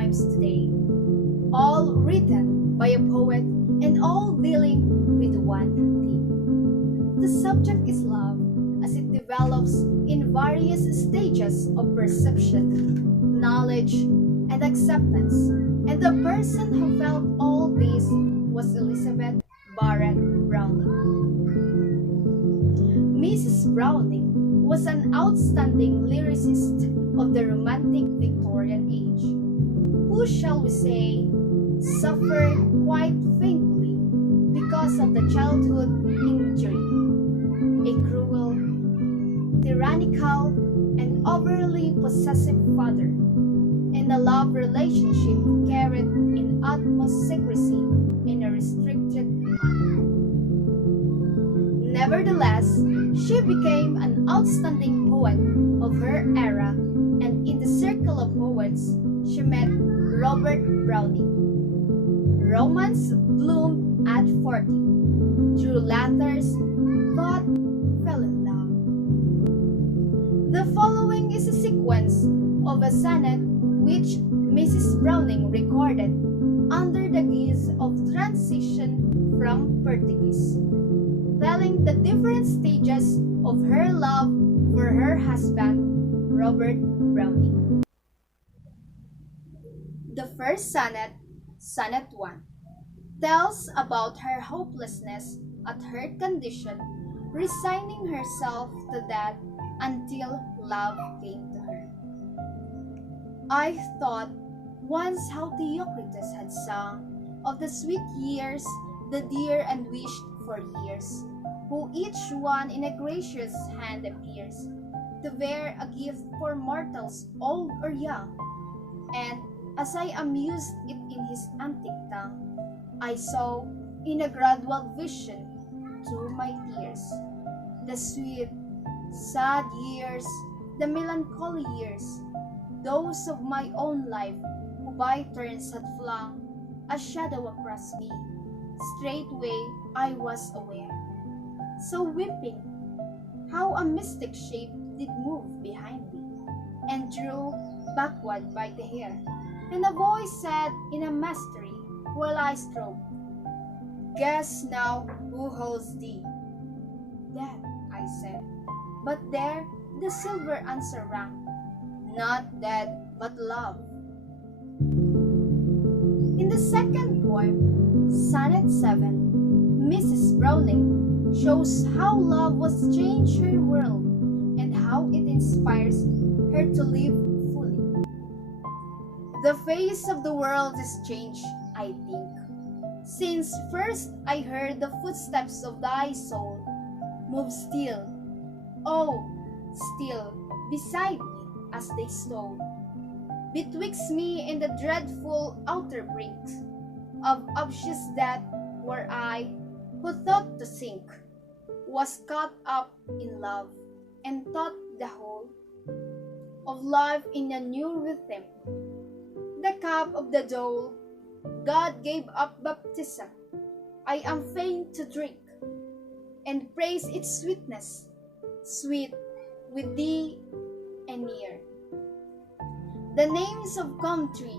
poems today, all written by a poet and all dealing with one theme. The subject is love as it develops in various stages of perception, knowledge, and acceptance. And the person who felt all this was Elizabeth Barrett Browning. Mrs. Browning was an outstanding lyricist of the Romantic Victorian age, who, shall we say, suffered quite painfully because of the childhood injury. A cruel, tyrannical, and overly possessive father, and a love relationship carried in utmost secrecy in a restricted manner. Nevertheless, she became an outstanding poet of her era, and in the circle of poets, she met Robert Browning. Romance bloomed at 40, drew letters, but fell in love. The following is a sequence of a sonnet which Mrs. Browning recorded under the guise of transition from Portuguese, telling the different stages of her love for her husband, Robert Browning. The first sonnet, Sonnet 1, tells about her hopelessness at her condition, resigning herself to that until love came to her. I thought once how Theocritus had sung of the sweet years, the dear and wished for years, who each one in a gracious hand appears, to bear a gift for mortals old or young. And as I amused it in his antique tongue, I saw in a gradual vision to my tears the sweet, sad years, the melancholy years, those of my own life, who by turns had flung a shadow across me. Straightway I was aware. So weeping, how a mystic shape did move behind me, and drew backward by the hair, and a voice said in a mastery, while I strove, "Guess now who holds thee." "That," I said, but there the silver answer rang, "Not dead, but love." In the second poem, Sonnet 7, Mrs. Browning shows how love was changed her world and how it inspires her to live fully. The face of the world is changed, I think, since first I heard the footsteps of thy soul move still, oh, still, beside me as they stole, betwixt me and the dreadful outer brinks of obvious death, where I, who thought to sink, was caught up in love, and taught the whole of life in a new rhythm. The cup of the dole God gave up baptism, I am fain to drink, and praise its sweetness, sweet with thee and near. The names of country,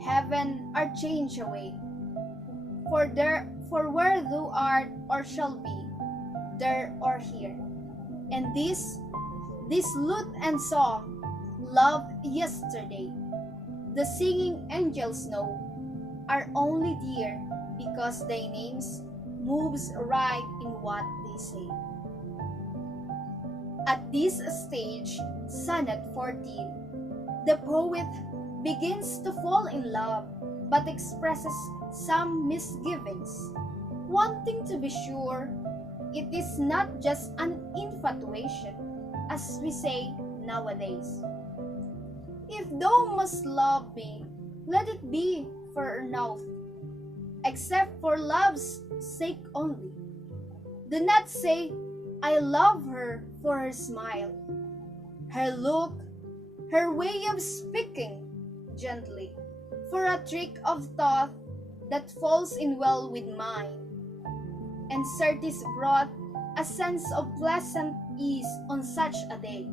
heaven are changed away, for where thou art or shall be, there or here. And this lute and song, loved yesterday, the singing angels know, are only dear because thy names moves right in what they say. At this stage, Sonnet 14, the poet begins to fall in love, but expresses some misgivings, wanting to be sure it is not just an infatuation, as we say nowadays. "If thou must love me, let it be for naught, except for love's sake only. Do not say, I love her for her smile, her look, her way of speaking gently, for a trick of thought that falls in well with mine, and certes brought a sense of pleasant ease on such a day.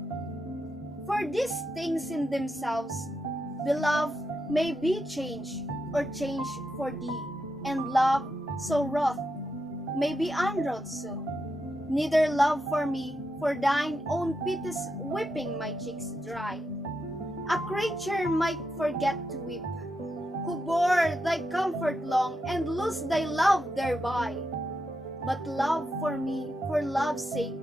For these things in themselves, beloved, may be changed or changed for thee, and love so wroth may be unwrought soon. Neither love for me, for thine own pity's weeping my cheeks dry. A creature might forget to weep, who bore thy comfort long and lose thy love thereby. But love for me, for love's sake,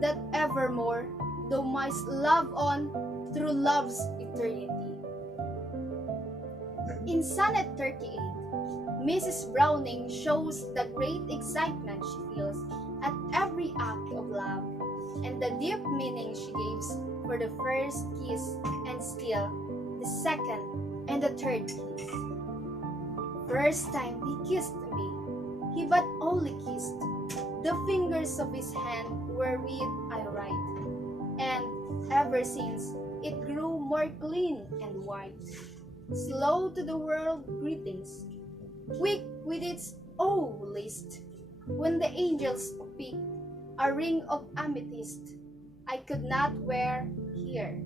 that evermore thou mightst love on through love's eternity. In Sonnet 38, Mrs. Browning shows the great excitement she feels at every act of love, and the deep meaning she gives for the first kiss and still the second and the third kiss. First time he kissed me, he but only kissed the fingers of his hand wherewith I write, and ever since it grew more clean and white. Slow to the world greetings, quick with its "oh" list. When the angels pick a ring of amethyst, I could not wear here,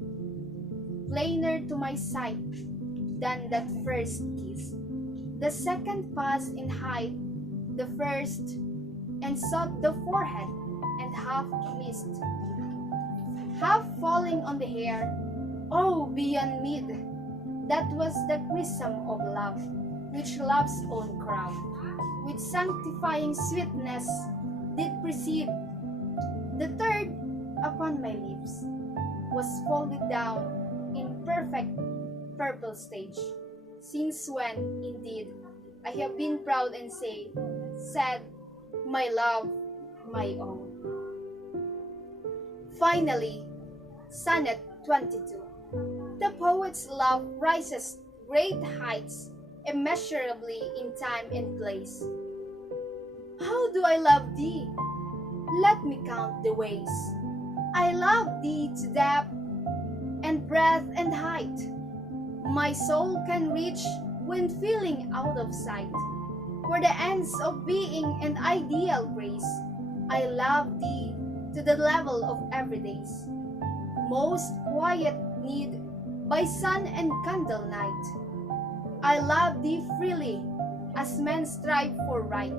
plainer to my sight than that first kiss. The second passed in height the first, and sought the forehead, and half missed, half falling on the hair. Oh, beyond mid, that was the chrism of love, which love's own crown, with sanctifying sweetness, did precede. The third upon my lips was folded down in perfect purple stage, since when, indeed, I have been proud and said, my love, my own. Finally, Sonnet 22. The poet's love rises great heights, immeasurably in time and place. How do I love thee? Let me count the ways. I love thee to depth and breadth and height. My soul can reach when feeling out of sight. For the ends of being and ideal grace, I love thee to the level of everydays. Most quiet need by sun and candle night. I love thee freely as men strive for right.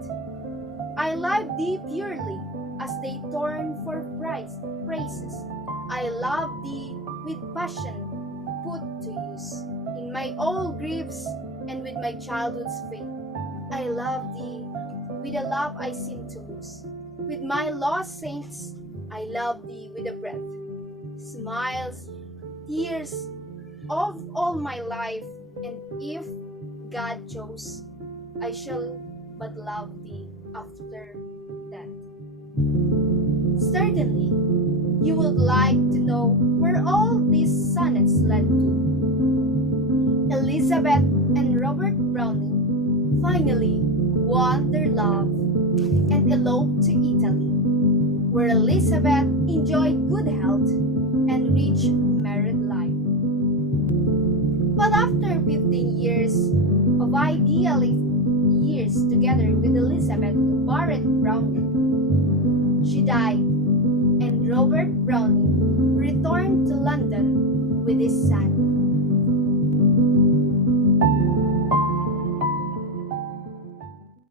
I love thee purely as they turn for praises. I love thee with passion put to use. In my old griefs and with my childhood's faith, I love thee with a love I seem to lose. With my lost saints, I love thee with a breath. Smiles, tears, of all my life, and if God chose, I shall but love thee after that. Certainly, you would like to know where all these sonnets led to. Elizabeth and Robert Browning finally won their love and eloped to Italy, where Elizabeth enjoyed good health and rich married life. But after 15 years of idealistic years together with Elizabeth Barrett Browning, she died, and Robert Browning returned to London with his son.